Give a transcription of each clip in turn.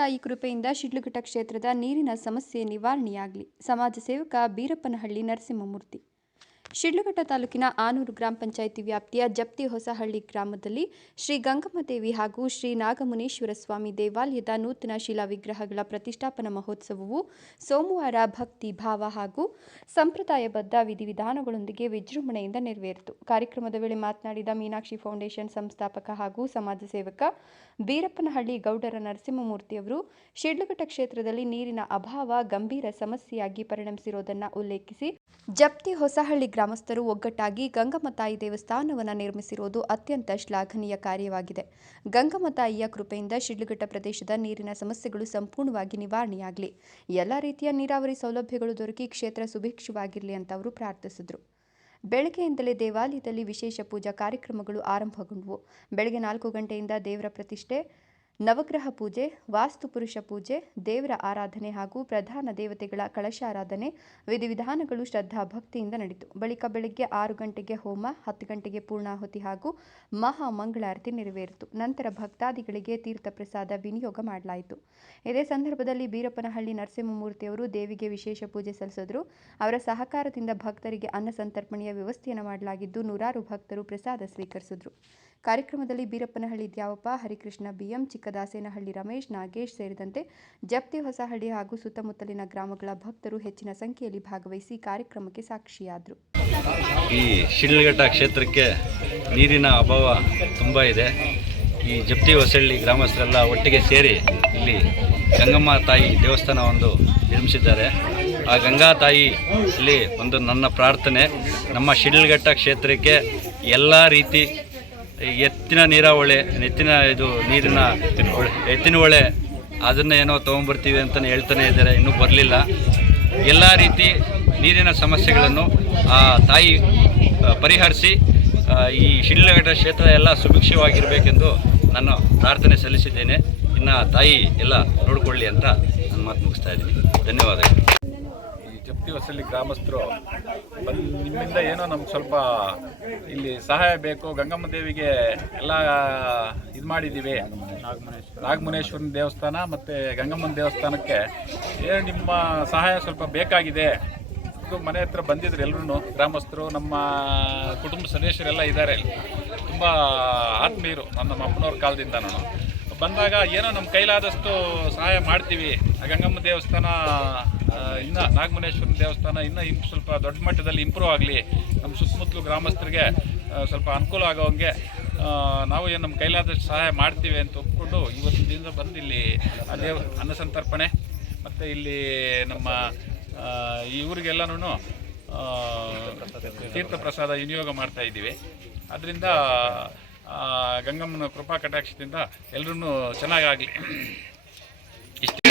ತಾಯಿ ಕೃಪೆಯಿಂದ ಶಿಡ್ಲಘಟ್ಟ ಕ್ಷೇತ್ರದ ನೀರಿನ ಸಮಸ್ಯೆ ನಿವಾರಣೆಯಾಗಲಿ. ಸಮಾಜ ಸೇವಕ ಬೀರಪ್ಪನಹಳ್ಳಿ ನರಸಿಂಹಮೂರ್ತಿ. ಶಿಡ್ಲಘಟ್ಟ ತಾಲೂಕಿನ ಆನೂರು ಗ್ರಾಮ ಪಂಚಾಯಿತಿ ವ್ಯಾಪ್ತಿಯ ಜಪ್ತಿ ಹೊಸಹಳ್ಳಿ ಗ್ರಾಮದಲ್ಲಿ ಶ್ರೀ ಗಂಗಮ್ಮದೇವಿ ಹಾಗೂ ಶ್ರೀ ನಾಗಮುನೇಶ್ವರ ಸ್ವಾಮಿ ದೇವಾಲಯದ ನೂತನ ಶಿಲಾ ವಿಗ್ರಹಗಳ ಪ್ರತಿಷ್ಠಾಪನಾ ಮಹೋತ್ಸವವು ಸೋಮವಾರ ಭಕ್ತಿ, ಭಾವ ಹಾಗೂ ಸಂಪ್ರದಾಯಬದ್ಧ ವಿಧಿವಿಧಾನಗಳೊಂದಿಗೆ ವಿಜೃಂಭಣೆಯಿಂದ ನೆರವೇರಿತು. ಕಾರ್ಯಕ್ರಮದ ವೇಳೆ ಮಾತನಾಡಿದ ಮೀನಾಕ್ಷಿ ಫೌಂಡೇಶನ್ ಸಂಸ್ಥಾಪಕ ಹಾಗೂ ಸಮಾಜ ಸೇವಕ ಬೀರಪ್ಪನಹಳ್ಳಿ ಗೌಡರ ನರಸಿಂಹಮೂರ್ತಿಯವರು ಶಿಡ್ಲಘಟ್ಟ ಕ್ಷೇತ್ರದಲ್ಲಿ ನೀರಿನ ಅಭಾವ ಗಂಭೀರ ಸಮಸ್ಯೆಯಾಗಿ ಪರಿಣಮಿಸಿರುವುದನ್ನು ಉಲ್ಲೇಖಿಸಿ ಜಪ್ತಿ ಹೊಸಹಳ್ಳಿ ಗ್ರಾಮಸ್ಥರು ಒಗ್ಗಟ್ಟಾಗಿ ಗಂಗಮ್ಮ ತಾಯಿ ದೇವಸ್ಥಾನವನ್ನು ನಿರ್ಮಿಸಿರುವುದು ಅತ್ಯಂತ ಶ್ಲಾಘನೀಯ ಕಾರ್ಯವಾಗಿದೆ. ಗಂಗಮ್ಮ ತಾಯಿಯ ಕೃಪೆಯಿಂದ ಶಿಡ್ಲಘಟ್ಟ ಪ್ರದೇಶದ ನೀರಿನ ಸಮಸ್ಯೆಗಳು ಸಂಪೂರ್ಣವಾಗಿ ನಿವಾರಣೆಯಾಗಲಿ. ಎಲ್ಲ ರೀತಿಯ ನೀರಾವರಿ ಸೌಲಭ್ಯಗಳು ದೊರಕಿ ಕ್ಷೇತ್ರ ಸುಭಿಕ್ಷವಾಗಿರಲಿ ಅಂತ ಅವರು ಪ್ರಾರ್ಥಿಸಿದರು. ಬೆಳಗ್ಗೆಯಿಂದಲೇ ದೇವಾಲಯದಲ್ಲಿ ವಿಶೇಷ ಪೂಜಾ ಕಾರ್ಯಕ್ರಮಗಳು ಆರಂಭಗೊಂಡವು. ಬೆಳಗ್ಗೆ ನಾಲ್ಕು ಗಂಟೆಯಿಂದ ದೇವರ ಪ್ರತಿಷ್ಠೆ ನವಗ್ರಹ ಪೂಜೆ ವಾಸ್ತುಪುರುಷ ಪೂಜೆ, ದೇವರ ಆರಾಧನೆ ಹಾಗೂ ಪ್ರಧಾನ ದೇವತೆಗಳ ಕಳಶಾರಾಧನೆ ವಿಧಿವಿಧಾನಗಳು ಶ್ರದ್ಧಾ ಭಕ್ತಿಯಿಂದ ನಡೆಯಿತು. ಬಳಿಕ ಬೆಳಗ್ಗೆ ಆರು ಗಂಟೆಗೆ ಹೋಮ, ಹತ್ತು ಗಂಟೆಗೆ ಪೂರ್ಣಾಹುತಿ ಹಾಗೂ ಮಹಾ ಮಂಗಳಾರತಿ ನೆರವೇರಿತು. ನಂತರ ಭಕ್ತಾದಿಗಳಿಗೆ ತೀರ್ಥ ಪ್ರಸಾದ ವಿನಿಯೋಗ ಮಾಡಲಾಯಿತು. ಇದೇ ಸಂದರ್ಭದಲ್ಲಿ ಬೀರಪ್ಪನಹಳ್ಳಿ ನರಸಿಂಹಮೂರ್ತಿಯವರು ದೇವಿಗೆ ವಿಶೇಷ ಪೂಜೆ ಸಲ್ಲಿಸಿದರು. ಅವರ ಸಹಕಾರದಿಂದ ಭಕ್ತರಿಗೆ ಅನ್ನ ಸಂತರ್ಪಣೆಯ ವ್ಯವಸ್ಥೆಯನ್ನು ಮಾಡಲಾಗಿದ್ದು ನೂರಾರು ಭಕ್ತರು ಪ್ರಸಾದ ಸ್ವೀಕರಿಸಿದರು. ಕಾರ್ಯಕ್ರಮದಲ್ಲಿ ಬೀರಪ್ಪನಹಳ್ಳಿ ದ್ಯಾವಪ್ಪ, ಹರಿಕೃಷ್ಣ ಬಿಎಂ, ಚಿಕ್ಕದಾಸೇನಹಳ್ಳಿ ರಮೇಶ್, ನಾಗೇಶ್ ಸೇರಿದಂತೆ ಜಪ್ತಿ ಹೊಸಹಳ್ಳಿ ಹಾಗೂ ಸುತ್ತಮುತ್ತಲಿನ ಗ್ರಾಮಗಳ ಭಕ್ತರು ಹೆಚ್ಚಿನ ಸಂಖ್ಯೆಯಲ್ಲಿ ಭಾಗವಹಿಸಿ ಕಾರ್ಯಕ್ರಮಕ್ಕೆ ಸಾಕ್ಷಿಯಾದರು. ಈ ಶಿಡ್ಲಘಟ್ಟ ಕ್ಷೇತ್ರಕ್ಕೆ ನೀರಿನ ಅಭಾವ ತುಂಬ ಇದೆ. ಈ ಜಪ್ತಿ ಹೊಸಹಳ್ಳಿ ಗ್ರಾಮಸ್ಥರೆಲ್ಲ ಒಟ್ಟಿಗೆ ಸೇರಿ ಇಲ್ಲಿ ಗಂಗಮ್ಮ ತಾಯಿ ದೇವಸ್ಥಾನ ಒಂದು ನಿರ್ಮಿಸಿದ್ದಾರೆ. ಆ ಗಂಗಾ ತಾಯಿ ಇಲ್ಲಿ ಒಂದು ನನ್ನ ಪ್ರಾರ್ಥನೆ. ನಮ್ಮ ಶಿಡ್ಲಘಟ್ಟ ಕ್ಷೇತ್ರಕ್ಕೆ ಎಲ್ಲ ರೀತಿ ಎತ್ತಿನ ನೀರಾವಳಿ ಎತ್ತಿನ ಇದು ನೀರಿನ ಎತ್ತಿನ ಹೊಳೆ ಅದನ್ನು ಏನೋ ತೊಗೊಂಬರ್ತೀವಿ ಅಂತಲೇ ಹೇಳ್ತಾನೆ ಇದ್ದಾರೆ, ಇನ್ನೂ ಬರಲಿಲ್ಲ. ಎಲ್ಲ ರೀತಿ ನೀರಿನ ಸಮಸ್ಯೆಗಳನ್ನು, ಆ, ತಾಯಿ ಪರಿಹರಿಸಿ ಈ ಶಿಡ್ಲಘಟ್ಟ ಕ್ಷೇತ್ರ ಎಲ್ಲ ಸುಭಿಕ್ಷವಾಗಿರಬೇಕೆಂದು ನಾನು ಪ್ರಾರ್ಥನೆ ಸಲ್ಲಿಸಿದ್ದೇನೆ. ಇನ್ನು ತಾಯಿ ಎಲ್ಲ ನೋಡಿಕೊಳ್ಳಿ ಅಂತ ನನ್ನ ಮಾತು ಮುಗಿಸ್ತಾ ಇದ್ದೀನಿ. ಧನ್ಯವಾದಗಳು. ಜಪ್ತಿ ಗ್ರಾಮಸ್ಥರು ಬಂದು ನಿಮ್ಮಿಂದ ಏನೋ ನಮ್ಗೆ ಸ್ವಲ್ಪ ಇಲ್ಲಿ ಸಹಾಯ ಬೇಕು. ಗಂಗಮ್ಮ ದೇವಿಗೆ ಎಲ್ಲ ಇದು ಮಾಡಿದ್ದೀವಿ. ನಾಗಮುನೇಶ್ವರನ ದೇವಸ್ಥಾನ ಮತ್ತು ಗಂಗಮ್ಮನ ದೇವಸ್ಥಾನಕ್ಕೆ ಏನು ನಿಮ್ಮ ಸಹಾಯ ಸ್ವಲ್ಪ ಬೇಕಾಗಿದೆ. ಮನೆ ಹತ್ರ ಬಂದಿದ್ರು ಎಲ್ಲರೂ ಗ್ರಾಮಸ್ಥರು, ನಮ್ಮ ಕುಟುಂಬ ಸದಸ್ಯರೆಲ್ಲ ಇದ್ದಾರೆ. ತುಂಬ ಆತ್ಮೀಯರು ನನ್ನ ಅಪ್ಪನವ್ರ ಕಾಲದಿಂದ ನಾನು. ಬಂದಾಗ ಏನೋ ನಮ್ಮ ಕೈಲಾದಷ್ಟು ಸಹಾಯ ಮಾಡ್ತೀವಿ. ಗಂಗಮ್ಮ ದೇವಸ್ಥಾನ ಇನ್ನ ನಾಗಮನೇಶ್ವರನ ದೇವಸ್ಥಾನ ಇನ್ನೂ ಇನ್ ಸ್ವಲ್ಪ ದೊಡ್ಡ ಮಟ್ಟದಲ್ಲಿ ಇಂಪ್ರೂವ್ ಆಗಲಿ. ನಮ್ಮ ಸುತ್ತಮುತ್ತಲು ಗ್ರಾಮಸ್ಥರಿಗೆ ಸ್ವಲ್ಪ ಅನುಕೂಲ ಆಗೋಂಗೆ ನಾವು ಏನು ನಮ್ಮ ಕೈಲಾದಷ್ಟು ಸಹಾಯ ಮಾಡ್ತೀವಿ ಅಂತ ಒಪ್ಕೊಂಡು ಇವತ್ತಿನ ದಿನದ ಬಂದು ಇಲ್ಲಿ ದೇವ, ಅನ್ನ ಸಂತರ್ಪಣೆ, ಮತ್ತು ಇಲ್ಲಿ ನಮ್ಮ ಈ ಊರಿಗೆಲ್ಲನೂ ತೀರ್ಥ ಪ್ರಸಾದ ವಿನಿಯೋಗ ಮಾಡ್ತಾ ಇದ್ದೀವಿ. ಅದರಿಂದ ಗಂಗಮ್ಮನ ಕೃಪಾ ಕಟಾಕ್ಷದಿಂದ ಎಲ್ಲರೂ ಚೆನ್ನಾಗಾಗಲಿ. ಇಷ್ಟೇ.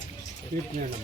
ಟ್ರೀಟ್ಮೆಂಟ್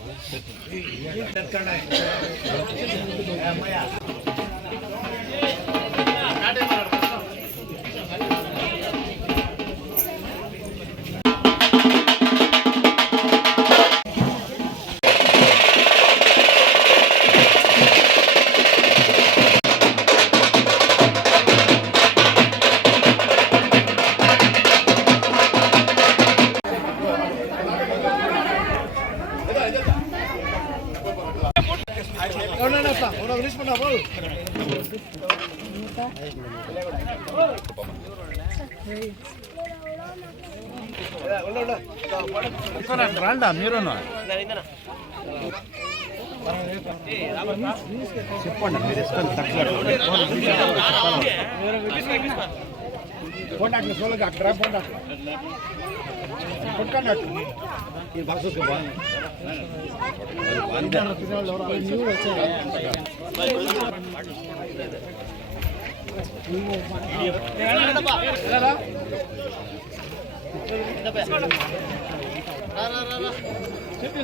రాండా మీరు చెప్పండి మీరు ఇష్టం తక్కువ. போண்டாட்டில் சொல்லுங்க அக்கடா போண்டாட்டில் கொட்டாண்டாட்டில் இது பாச சொல்லுவா చెప్పి